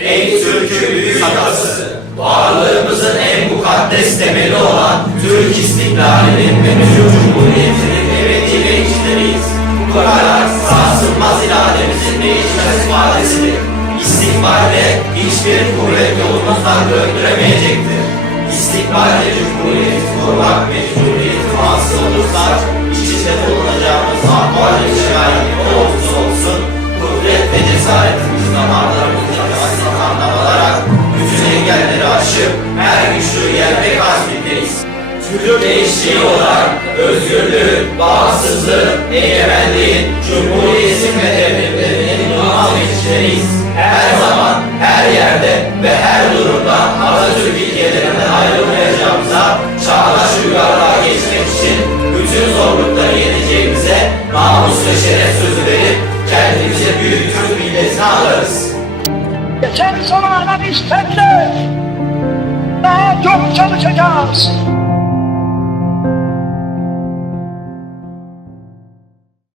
Ey Türk'ün büyük hatası, varlığımızın en mukaddes temeli olan Türk istiklalinin ve Türk Cumhuriyeti'nin ebedi bekçileriyiz. Bu karar sarsılmaz irademizin değişmez ifadesidir. İstikbalde hiçbir kuvvet yolumuzdan döndüremeyecektir. İstikbalde Cumhuriyeti kurmak ve Cumhuriyeti vasıl olursak, içinde bulunacağımız ahval ve şair ne olursa olsun, kudret ve cesaretimiz damarlarımızdaki aslan alarak bütün engelleri aşıp her güçlü yerde kasbetmeliyiz. Türk gençliği olarak özgürlüğün, bağımsızlığın, egemenliğin, Cumhuriyetin ve devletlerinin yılmaz bekçileriyiz. Her zaman, her yerde ve her durumda Atatürk ilkelerinden ayrılmayacağımıza, çağdaş uygarlığa geçmek için bütün zorlukları yeneceğimize namus ve şeref sözü verip kendimize büyük Türk milletini alırız. Geçen zamanlar istenle daha çok çalışacağız.